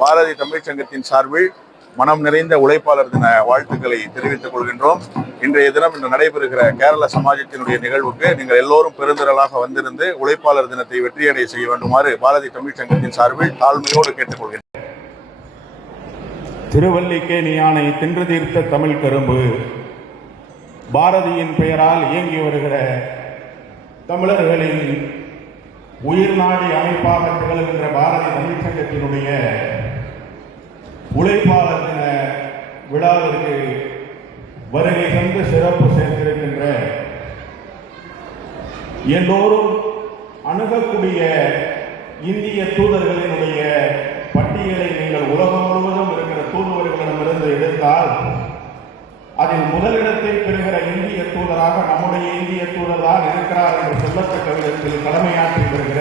பாரதி தமிழ்ச் சங்கத்தின் சார்பில் மனம் நிறைந்த உழைப்பாளர் தின வாழ்த்துக்களை தெரிவித்துக் கொள்கின்றோம். இன்றைய தினம் இன்று நடைபெறுகிற கேரள சமாஜத்தினுடைய நிகழ்வுக்கு நீங்கள் எல்லோரும் பெருந்திரளாக வந்திருந்து உழைப்பாளர் தினத்தை வெற்றியடை செய்ய வேண்டுமாறு பாரதி தமிழ்ச் சங்கத்தின் சார்பில் தாழ்மையோடு கேட்டுக்கொள்கின்றோம் திருவல்லிக்கேணி யானை தின்று தீர்த்த தமிழ் கரும்பு. பாரதியின் பெயரால் இயங்கி வருகிற தமிழர்களின் உயிர் நாடி அமைப்பாக திகழ்கின்ற பாரதிய தமிழ்ச்சங்கத்தினுடைய உழைப்பாளர் தின விழாவிற்கு வருகை தந்து சிறப்பு சேர்த்திருக்கின்ற எல்லோரும் அணுகக்கூடிய இந்திய தூதர்களினுடைய பட்டியலை நீங்கள் உலகம் முழுவதும் இருக்கிற தூதுவர்களிடமிருந்து எடுத்தால் அதில் முதலிடத்தை பெறுகிற இந்திய தூதராக நம்முடைய இந்திய தூதர் தான் இருக்கிறார் என்று சொல்லத்தக்க விதத்தில் கடமையாற்றி வருகிற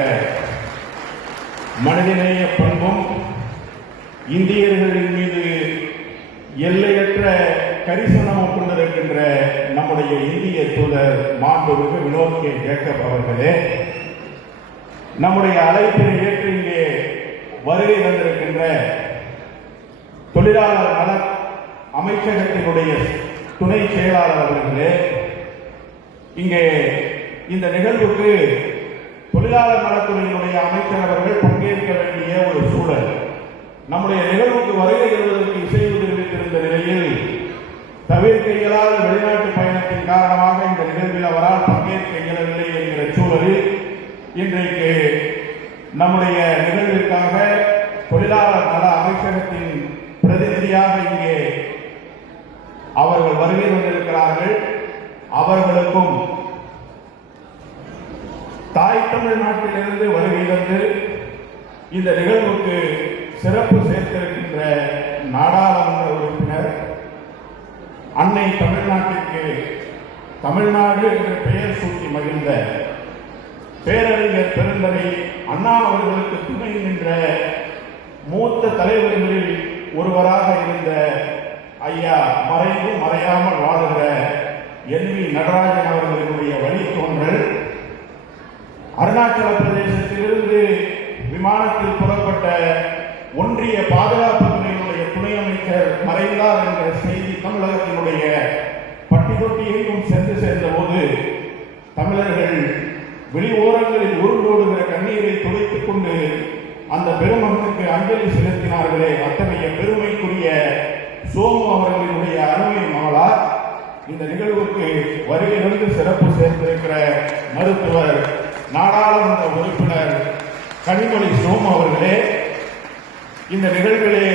மனிதநேய பண்பும் இந்தியர்களின் மீது எல்லையற்ற கரிசனமும் கொண்டிருக்கின்ற நம்முடைய இந்திய தூதர் மாண்புமிகு வினோத் கே. ஜேக்கப் அவர்களே நம்முடைய அழைப்பினை ஏற்று இங்கே வருகை தந்திருக்கின்ற தொழிலாளர் நல அமைச்சகத்தினுடைய துணை செயலாளர் அவர்களே இங்கே இந்த நிகழ்வுக்கு தொழிலாளர் நலத்துறையினுடைய அமைச்சர் அவர்கள் பங்கேற்க வேண்டிய ஒரு சூழல். நம்முடைய நிகழ்வுக்கு வருகை தருவதற்கு இசைவு தெரிவித்திருந்த நிலையில் தவிர்க்க இயலாத வெளிநாட்டு பயணத்தின் காரணமாக இந்த நிகழ்வில் அவரால் பங்கேற்க இயலவில்லை என்கிற சூழலில் இன்றைக்கு நம்முடைய நிகழ்விற்காக தொழிலாளர் நல அமைச்சகத்தின் பிரதிநிதியாக இங்கே அவர்கள் வருகை வந்திருக்கிறார்கள் அவர்களுக்கும் தாய் தமிழ்நாட்டிலிருந்து வருகை தந்து இந்த நிகழ்வுக்கு சிறப்பு சேர்த்திருக்கின்ற நாடாளுமன்ற உறுப்பினர் அன்னை தமிழ்நாட்டிற்கு தமிழ்நாடு என்று பெயர் சூட்டி மகிழ்ந்த பேரறிஞர் பெருந்தரை அண்ணா அவர்களுக்கு துணை நின்ற மூத்த தலைவர்களில் ஒருவராக இருந்த ஐயா மறைந்து மறையாமல் வாழுகிற என் வி நடராஜன் அவர்களுடைய வழித்தோன்றல். அருணாச்சல பிரதேசத்திலிருந்து விமானத்தில் புறப்பட்ட ஒன்றிய பாதுகாப்பு துறையினுடைய துணை அமைச்சர் மறைந்தார் என்ற செய்தி தமிழகத்தினுடைய பட்டி எங்கும் சென்று சேர்ந்தபோது தமிழர்கள் வெளி ஓரங்களில் உருண்டோடுகிற கண்ணீரை துடைத்துக் கொண்டு அந்த பெருமகனுக்கு அஞ்சலி செலுத்தினார்களே. அத்தகைய பெருமைக்குரிய சோமு அவர்களினுடைய அருமை மகளார் இந்த நிகழ்வுக்கு சிறப்பு சேர்ந்திருக்கிற மருத்துவர் நாடாளுமன்ற உறுப்பினர் கனிமொழி சோம் அவர்களே இந்த நிகழ்விலே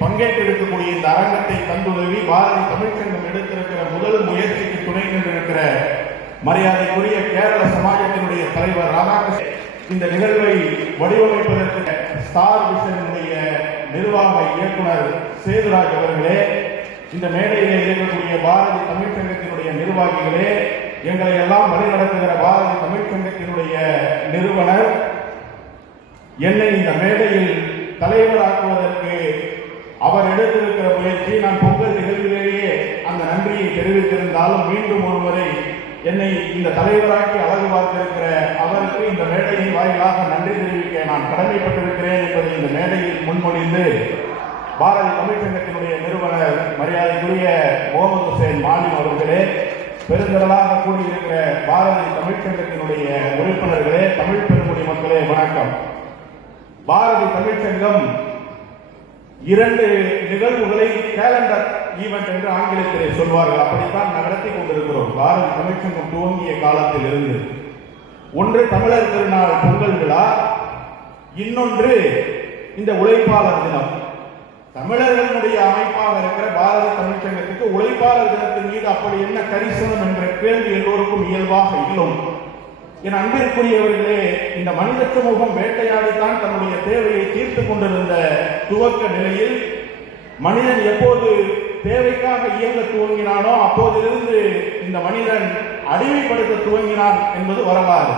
பங்கேற்றிருக்கக்கூடிய இந்த அரங்கத்தை தந்துதவி பாரதி தமிழ்ச்சங்கம் எடுத்திருக்கிற முதல் முயற்சிக்கு துணை நின்றிருக்கிற மரியாதைக்குரிய கேரள சமாஜத்தினுடைய தலைவர் ராதாகிருஷ்ணன். இந்த நிகழ்வை வடிவமைப்பதற்கு ஸ்டார் விஷனுடைய நிர்வாக இயக்குனர் சேதுராஜ் அவர்களே இந்த மேடையிலே இருக்கக்கூடிய பாரதி தமிழ்ச்சங்கத்தினுடைய நிர்வாகிகளே எங்களை எல்லாம் வழிநடத்துகிற பாரதி தமிழ்ச்சங்கத்தினுடைய நிறுவனர் என்னை இந்த மேடையில் தலைவராக்குவதற்கு அவர் எடுத்திருக்கிற முயற்சி நான் பொங்கல் நிகழ்விலேயே அந்த நன்றியை தெரிவித்திருந்தாலும் மீண்டும் ஒருவரை என்னை இந்த தலைவராக்கி அழகு பார்த்திருக்கிற அவருக்கு இந்த மேடையின் வாயிலாக நன்றி தெரிவிக்க நான் கடமைப்பட்டிருக்கிறேன் என்பதை இந்த மேடையில் முன்மொழிந்து பாரதி தமிழ்ச்சங்கத்தினுடைய நிறுவனர் மரியாதைக்குரிய முகமது ஹுசேன் மாலிம் அவர்களே பெருந்திரளாக கூடியிருக்கிற பாரதி தமிழ்ச்சங்கத்தினுடைய உறுப்பினர்களே தமிழ் பெருங்குடி மக்களே வணக்கம். பாரதி தமிழ்ச்சங்கம் இரண்டு நிகழ்வுகளை கேலண்டர் ஈவெண்ட் என்று ஆங்கிலத்திலே சொல்வார்கள். அப்படித்தான் நடத்தி கொண்டிருக்கிறோம். பாரதி தமிழ்ச்சங்கம் துவங்கிய காலத்தில் இருந்து ஒன்று தமிழர் திருநாள் பொங்கல் விழா இன்னொன்று இந்த உழைப்பாளர் தினம். தமிழர்களுடைய அமைப்பாக இருக்கிற பாரத தமிழ்ச்சங்கத்துக்கு உழைப்பாளர் தினத்தின் மீது அப்படி என்ன கரிசனம் என்ற கேள்வி எல்லோருக்கும் இயல்பாக இல்லை என் அன்பிற்குரியவர்களே இந்த மனித சமூகம் வேட்டையாடித்தான் தன்னுடைய தேவையை தீர்த்து கொண்டிருந்த துவக்க நிலையில் மனிதன் எப்போது தேவைக்காக இயங்க துவங்கினானோ அப்போதிலிருந்து இந்த மனிதன் அடிமைப்படுத்த துவங்கினான் என்பது வரலாறு.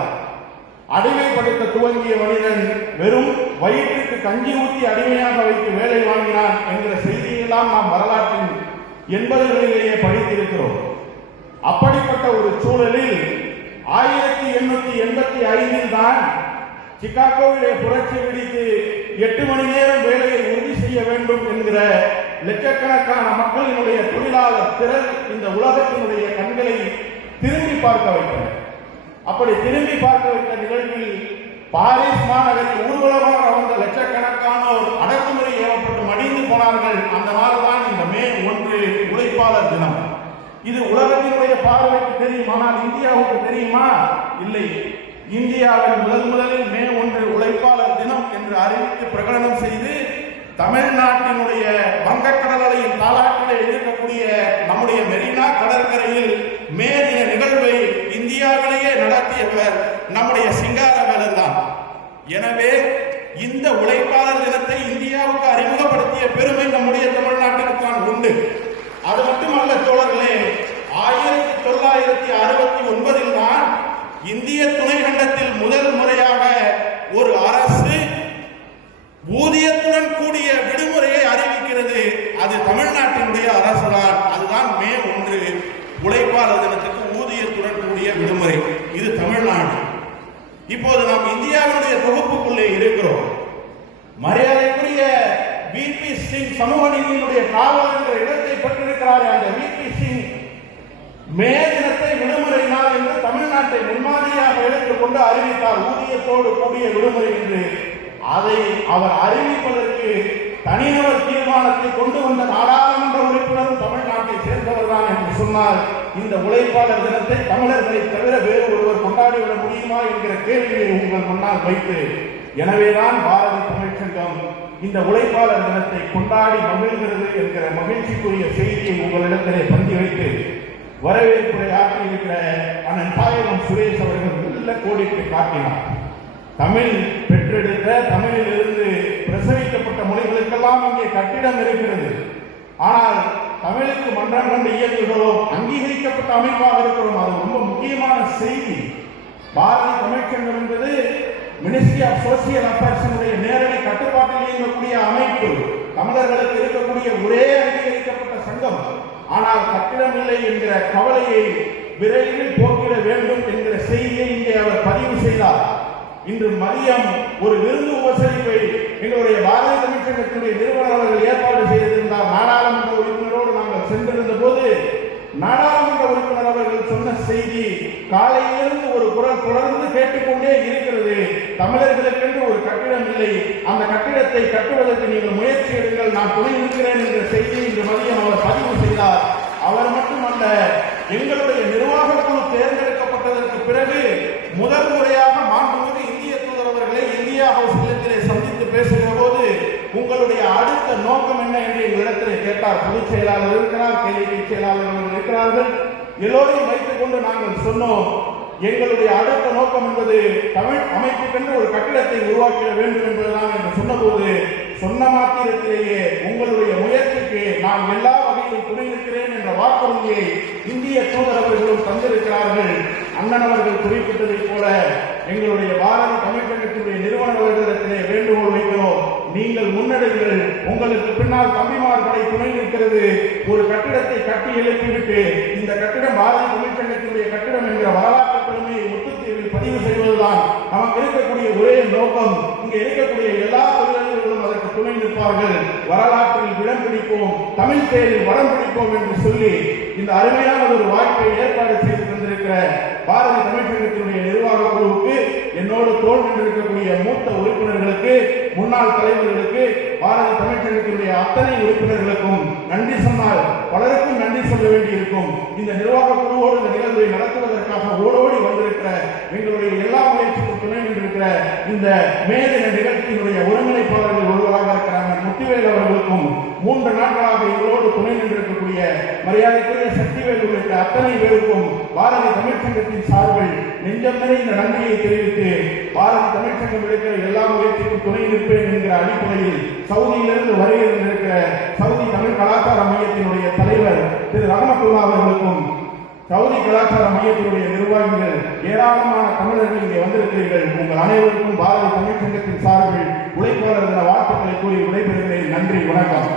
அடிமைப்படுத்த துவங்கிய மனிதன் வெறும் வயிற்றுக்கு கஞ்சி ஊற்றி அடிமையாக வைத்து வேலை வாங்கினான் என்கிற செய்தியெல்லாம் நாம் வரலாற்றின் எண்பதுகளிலேயே படித்திருக்கிறோம். அப்படிப்பட்ட ஒரு சூழலில் ஆயிரத்தி எண்ணூத்தி எண்பத்தி ஐந்தில் தான் சிகாகோவிலே புரட்சி பிடித்து எட்டு மணி நேரம் வேலையை உறுதி செய்ய வேண்டும் என்கிற லட்சக்கணக்கான மக்களினுடைய தொழிலாளர் திறன் இந்த உலகத்தினுடைய கண்களை திரும்பி பார்க்க வைத்தன அப்படி திரும்பி பார்க்க வைத்த நிகழ்வில் பாரிஸ் மாநகரில் ஊர்வலமாக வந்த லட்சக்கணக்கானோர் அடக்குமுறை ஏவப்பட்டு மடிந்து போனார்கள். அந்த நாள்தான் இந்த மே ஒன்று உழைப்பாளர் தினம். இது உலகத்தினுடைய பார்வைக்கு தெரியும்? ஆனால் இந்தியாவுக்கு தெரியுமா? இல்லை. இந்தியாவில் முதல் முதலில் மே ஒன்று உழைப்பாளர் தினம் என்று அறிவித்து பிரகடனம் செய்து தமிழ்நாட்டினுடைய வங்கக்கடலையின் தாலாட்டிலே இருக்கக்கூடிய நம்முடைய இந்த உழைப்பாளர் தினத்தை இந்தியாவுக்கு அறிமுகப்படுத்திய பெருமை நம்முடைய தமிழ்நாட்டுக்கு தான் உண்டு. அது மட்டுமல்ல தோழர்களே ஆயிரத்தி தொள்ளாயிரத்தி அறுபத்தி ஒன்பதில் தான் இந்திய துணைக்கண்டத்தில் முதல் முறையாக ஒரு அரசு ஊதியத்துடன் கூடிய விடுமுறையை அறிவிக்கிறது. அது தமிழ்நாட்டினுடைய அரசு தான் அதுதான் மே ஒன்று. உழைப்பாளர் தினத்துக்கு ஊதியத்துடன் கூடிய விடுமுறை. இது தமிழ்நாடு. இப்போது நாம் இந்தியாவினுடைய தொகுப்புக்குள்ளே இருக்கிறோம். மரியாதைக்குரிய விபி சிங் சமூக நீதியினுடைய காவல் என்ற இடத்தை பெற்றிருக்கிறார் அந்த விபி சிங் மே தினத்தை விடுமுறை நாள் என்று தமிழ்நாட்டை முன்மாதிரியாக எடுத்துக்கொண்டு அறிவித்தார். ஊதியத்தோடு கூடிய விடுமுறை என்று. அதை அவர் அறிவிப்பதற்கு தனிநபர் தீர்மானத்தை கொண்டு வந்த நாடாளுமன்ற உறுப்பினரும் தமிழ்நாட்டை சேர்ந்தவர் தான் என்று சொன்னார் இந்த உழைப்பாளர் தினத்தை தமிழர்களை தவிர வேறு ஒருவர் கொண்டாடிவிட முடியுமா என்கிற கேள்வியை உங்கள் முன்னால் வைத்து எனவேதான் பாரதி தமிழ்ச்சங்கம் இந்த உழைப்பாளர் தினத்தை கொண்டாடி மகிழ்கிறது என்கிற மகிழ்ச்சிக்குரிய செய்தியை உங்களிடத்திலே பங்கி வைத்து வரவேற்புரை ஆற்றியிருக்கிற அண்ணன் தாயகம் சுரேஷ் அவர்கள் நல்ல கோடிட்டு காட்டினார். தமிழ் பெற்றெடுத்த தமிழிலிருந்து பிரசவிக்கப்பட்ட மொழிகளுக்கெல்லாம் இங்கே கட்டிடம் இருக்கிறது. ஆனால் தமிழுக்கு மன்றம் கொண்டு இயங்குகிறோம் அங்கீகரிக்கப்பட்ட அமைப்பாக இருக்கிறோம் அது ரொம்ப முக்கியமான செய்தி. பாரதி தமிழ்ச்சங்கம் என்பது மினிஸ்ட்ரி ஆஃப் சோசியல் அஃபேர்ஸினுடைய நேரடி கட்டுப்பாட்டில் இயங்கக்கூடிய அமைப்பு தமிழர்களுக்கு இருக்கக்கூடிய ஒரே அங்கீகரிக்கப்பட்ட சங்கம். ஆனால் கட்டிடம் இல்லை என்கிற கவலையை விரைவில் போக்கிட வேண்டும் என்கிற செய்தியை இங்கே அவர் பதிவு செய்தார். இன்று மதியம் ஒரு விருந்து உபசரிப்பை எங்களுடைய பாரதிய தமிழ்ச்சங்கத்தினுடைய நிறுவனர் அவர்கள் ஏற்பாடு செய்திருந்தார். நாடாளுமன்ற உறுப்பினரோடு நாங்கள் சென்றிருந்த போது நாடாளுமன்ற உறுப்பினர் அவர்கள் சொன்ன செய்தி காலையிலிருந்து ஒரு குரல் தொடர்ந்து கேட்டுக்கொண்டே இருக்கிறது. தமிழர்களுக்கென்று ஒரு கட்டிடம் இல்லை. அந்த கட்டிடத்தை கட்டுவதற்கு நீங்கள் முயற்சி எடுங்கள். நான் துணை இருக்கிறேன் என்ற செய்தியை இன்று மதியம் அவர் பதிவு செய்தார். அவர் மட்டுமல்ல எங்களுடைய நிர்வாக குழு தேர்ந்தெடுக்கப்பட்டதற்கு பிறகு முதல் முறையாக மாண்புமிகு இந்திய தூதரவர்களை இந்தியா ஹவுஸ் இல்லத்திலே சந்தித்து பேசுகிற போது உங்களுடைய அடுத்த நோக்கம் என்ன என்று எங்களிடத்தில் கேட்டார். பொதுச் செயலாளர் இருக்கிறார் கேள்வி செயலாளர்கள் இருக்கிறார்கள். எல்லோரையும் வைத்துக் கொண்டு நாங்கள் சொன்னோம் எங்களுடைய அடுத்த நோக்கம் என்பது தமிழ் அமைப்புக்கென்று ஒரு கட்டிடத்தை உருவாக்கிட வேண்டும் என்பதுதான் என்று சொன்னபோது சொன்ன மாத்திரத்திலேயே உங்களுடைய முயற்சிக்கு நான் எல்லா வகையிலும் துணை இருக்கிறேன் என்ற வாக்குறுதியை இந்திய தூதர் அவர்களும் தந்திருக்கிறார்கள். அண்ணன் அவர்கள் குறிப்பிட்டதைப் போல எங்களுடைய பாரத தமிழ்ச்சங்கத்தினுடைய நிறுவன அவர்களிடத்திலே வேண்டுகோள் வைக்கிறோம். நீங்கள் முன்னெடுங்கள் உங்களுக்கு பின்னால் தம்பிமார்களை துணை நிற்கிறது. ஒரு கட்டிடத்தை கட்டி எழுப்பிவிட்டு இந்த கட்டிடம் பாரத தொழிற்சங்கத்தினுடைய கட்டிடம் என்கிற வரலாற்று பெருமையை முத்துத்தீர்வில் பதிவு செய்வதுதான் நமக்கு இருக்கக்கூடிய ஒரே நோக்கம். இங்கே இருக்கக்கூடிய எல்லா தொழிலாளர்களும் அதற்கு துணை நிற்பார்கள். வரலாற்றில் இடம் பிடிப்போம். தமிழ் பேரில் வடம் பிடிப்போம் என்று சொல்லி இந்த அருமையான ஒரு வாய்ப்பை ஏற்பாடு செய்து தந்திருக்கிற பாரதி தமிழ்ச்சங்கத்தினுடைய நிர்வாக குழுவுக்கு என்னோடு தோல் நின்றிருக்கக்கூடிய மூத்த உறுப்பினர்களுக்கு முன்னாள் தலைவர்களுக்கு பாரதி தமிழ்ச்சங்கத்தினுடைய அத்தனை உறுப்பினர்களுக்கும் நன்றி சொன்னால் பலருக்கும் நன்றி சொல்ல வேண்டியிருக்கும். இந்த நிர்வாக குழுவோடு இந்த நிகழ்வை நடத்துவதற்காக ஓடோடி வந்திருக்கிற எங்களுடைய எல்லா முயற்சிக்கும் துணை நின்றிருக்கிற இந்த மேதின நிகழ்ச்சியினுடைய ஒருங்கிணைப்பாளர்கள் ஒருவராக இருக்கிற அண்ணன் முத்துவேல் அவர்களுக்கும் மூன்று நாட்களாக எங்களோடு துணை சக்தி மரியாதைக்குரிய சக்திவேல் அத்தனை பேருக்கும் பாரதி தமிழ்ச்சங்கத்தின் சார்பில் நெஞ்சம் நிறைந்த நன்றியை தெரிவித்து பாரதி தமிழ்ச்சங்கம் எடுக்கிற எல்லா முயற்சிக்கும் துணை நிற்பேன் என்கிற அடிப்படையில் சவுதியிலிருந்து வருகை சவுதி தமிழ் கலாச்சார மையத்தினுடைய தலைவர் திரு ரஹமத்துல்லா அவர்களுக்கும் சவுதி கலாச்சார மையத்தினுடைய நிர்வாகிகள் ஏராளமான தமிழர்கள் இங்கே வந்திருக்கிறீர்கள். உங்கள் அனைவருக்கும் பாரதி தமிழ்ச்சங்கத்தின் சார்பில் உழைப்பாளர் தின வாழ்த்துக்களை கூறி விடைபெறுகிறேன். நன்றி வணக்கம்.